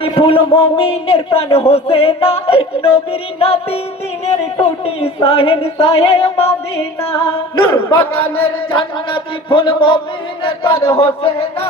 ফুল মমিনের প্রাণ হোসেনা, নবীর নাতি দিনের কুটি সাহেব সাহেব মদিনা। নূর বাগানের জান্নাতি ফুল মমিনের প্রাণ হোসেনা,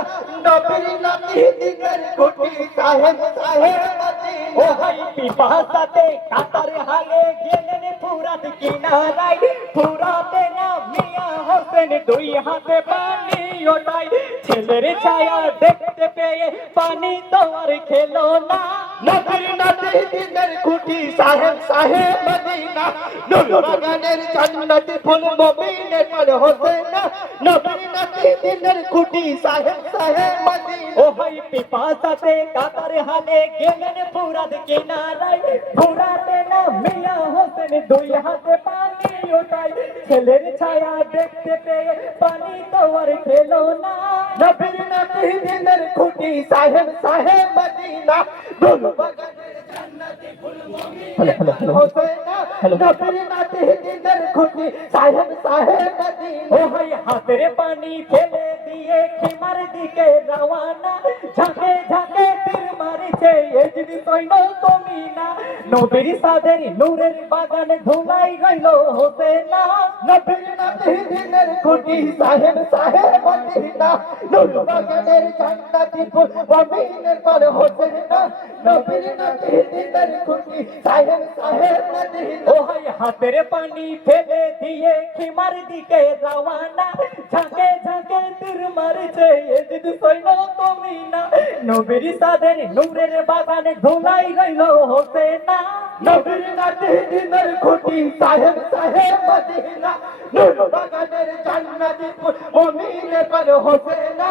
নবীর নাতি দিনের কুটি সাহেব সাহেব মদিনা। ও ভাই পিপাসাতে কাতার হালে গেলেন ফুরাত কিনারায়, ফুরাতে না মিয়া হোসেন দুই হাতে পানি ওঠায়। ছেলের ছায়া দেখতে পেয়ে পানি তো আর খেলো না, নবীর নাতি দিনের কুটি সাহেব সাহেব মদিনা। নূর বাগানের জান্নাতি ফুল মমিনের প্রাণ হোসেনা, নবীর নাতি দিনের কুটি সাহেব সাহেব মদিনা। ও ভাই পিপাসাতে কাতার হালে গেলেন ফুরাত কিনারায়, ফুরাতে না মিয়া হোসেন দুই হাতে পানি ওঠায়। ছেলের ছায়া দেখতে পেয়ে পানি তো আর খেলো না, নবীর নাতি দিনের কুটি সাহেব সাহেব মদিনা। নূর বাগানের জান্নাতি ফুল মমিনের হোসেনা, নবীর নাতি দিনের কুটি সাহেব সাহেব মদিনা। ও ভাই হাতের পানি ফেলে দিয়ে খিমার দিকে রওয়ানা, ঝাঁকে ঝাঁকে তীর মারিছে এজিদ সৈন্য তুমি না। নবীর সাদের নূরের বাগান ধুলাই রইল হোসেনা, নবীর নাতি দিনের কুটি সাহেব সাহেব মদিনা। নূর বাগানের জান্নাতি ফুল মমিনের প্রাণ হোসেনা, নবীর নাতি দিনের কুটি সাহেব সাহেব মদিনা। ও ভাই হাতের পানি ফেলে দিয়ে খিমার দিকে রওয়ানা, ঝাঁকে ঝাঁকে তীর মারিছে এজিদ সৈন্য তুমি না। নবীর সাদের নূরের বাগান ধুলাই রইল হোসেনা, নবীর নাতি দিনের কুটি সাহেব সাহেব মদিনা। নূর বাগানের জান্নাতি ফুল মমিনের প্রাণ হোসেনা,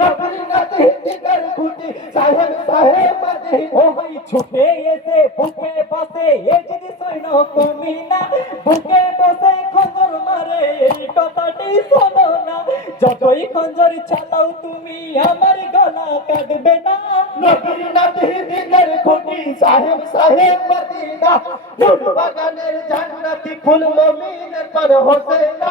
নবীর নাতি দিনের কুটি সাহেব সাহেব মদিনা। ও ভাই ছুটে এসে বুকে বসে এজিদ সৈন্য তুমি না, বুকে বসে খঞ্জর মারে এই কথাটি শোনো না। যতই খঞ্জর চালাও তুমি আমার গলা কাটবে না, নবীর নাতি দিনের কুটি সাহেব সাহেব মদিনা। নূর বাগানের জান্নাতি ফুল মমিনের প্রাণ হোসেনা,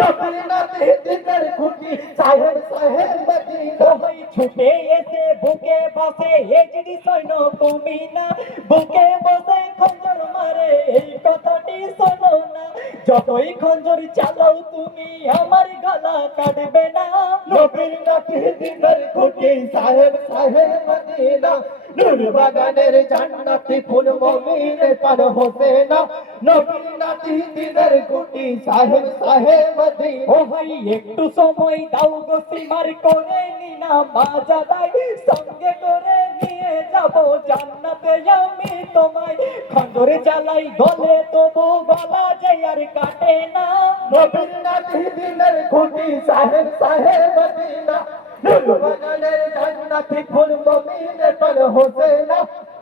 নবীর নাতি দিনের কুটি সাহেব সাহেব মদিনা। ও ভাই ছুটে এসে বুকে বসে এজিদ সৈন্য তুমি না, বুকে বসে খঞ্জর মারে এই কথাটি শোনো না। যতই খঞ্জর চালাও তুমি আমার গলা কাটবে না, নবীর নাতি দিনের কুটি সাহেব সাহেব মদিনা। নূর বাগানের জান্নাতি ফুল মমিনের প্রাণ হোসেনা, নবীর নাতি দিনের কুটি সাহেব সাহেব মদিনা। ও ভাই একটু সময় দাও গো সীমার করে নিনা মাজাদাই, সঙ্গে করে নিয়ে যাব জান্নাতে আমি তোমায়। খঞ্জরে চালাই গলে তবু গলা যে আর কাটে না, নবীর নাতি দিনের কুটি সাহেব সাহেব মদিনা। নূর বাগানের জান্নাতি ফুল মমিনের প্রাণ হোসেনা,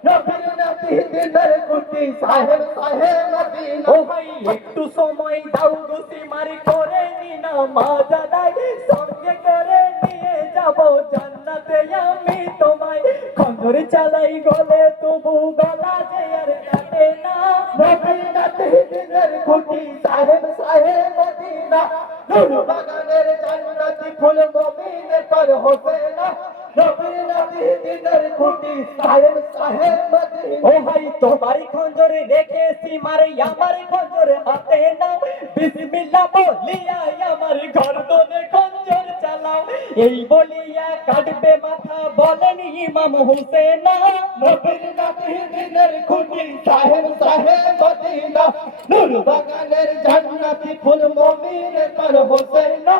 নবীর নাতি দিনের কুটি সাহেব সাহেব মদিনা। ও ভাই একটু সময় দাও গো সীমার করে নিনা মাজাদাই, সঙ্গে করে নিয়ে যাব জান্নাতে আমি তোমায়। খঞ্জরে চালাই গলে তবু গলা যে আর কাটে না, নবীর নাতি দিনের কুটি সাহেব সাহেব মদিনা। নূর বাগানের জান্নাতি ফুল মমিনের প্রাণ হোসেনা, নবীর নাতি দিনের কুটি সাহেব সাহেব মদিনা। ও ভাই তোমার খঞ্জরে রেখে সীমারে আমার খঞ্জর হাতে নাও, বিসমিল্লাহ বলিয়া আমার গর্দনে খঞ্জর চালাও। এই বলিয়া কাটবে মাথা বলেন ইমাম হোসেনা, নবীর নাতি দিনের কুটি সাহেব সাহেব মদিনা। নূর বাগানের জান্নাতি ফুল মমিনের প্রাণ হোসেনা,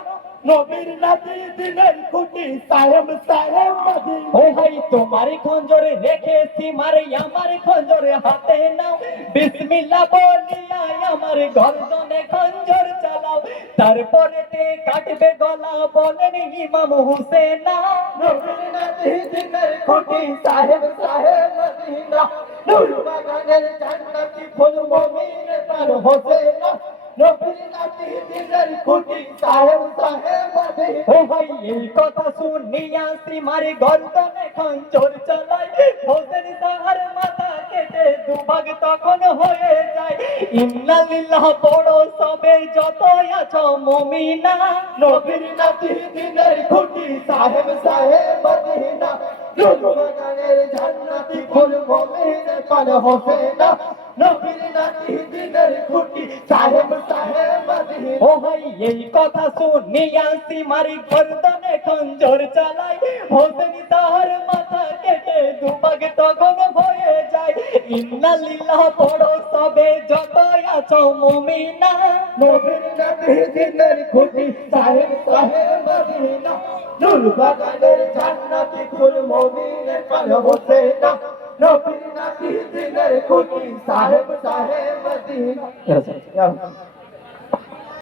নবীর নাতি দিনের কুটি সাহেব সাহেব মদিনা। ও ভাই তোমার খঞ্জরে রেখে সীমারে আমার খঞ্জরে হাতে নাও, বিসমিল্লাহ বলিয়া আমার গর্দনে খঞ্জর চালাও। তারপরে কাটবে গলা বলেন ইমাম হোসেনা, নবীর নাতি দিনের কুটি সাহেব সাহেব মদিনা। নূর বাগানের জান্নাতি ফুল মমিনের প্রাণ হোসেনা, নবীর নাতি দিনের কুটি সাহেব সাহেব মদিনা। ও ভাই এই কথা শুনিয়া সীমার গর্দনে খঞ্জর চালাই, হোসেন তাহার মাথা কেটে দুভাগ তখন হয়ে যায়। ইন্না লিল্লাহ পড়ো সবে যত আছো মুমিনা, নবীর নাতি দিনের কুটি সাহেব সাহেব মদিনা। নূর বাগানের জান্নাতি পার হোসেনা নবীর নাতি দিনের খুঁটি সাহেব সাহেব মদিনা ও ভাই এই কথা শুনিয়া সীমারি গর্দনে খঞ্জর চালাই হোসেন তাহার মাথা কেটে দুভাগ তখন হয়ে যায় ইন্না লিল্লাহ পড়ো সবে যত আছো মুমিনা নবীর নাতি দিনের খুঁটি সাহেব সাহেব মদিনা নূর বাগানের জান্নাতি ফুল মুমিনের পার হোসেনা নবীর নাতি দিনের খুঁটি সাহেব সাহেব মদিনা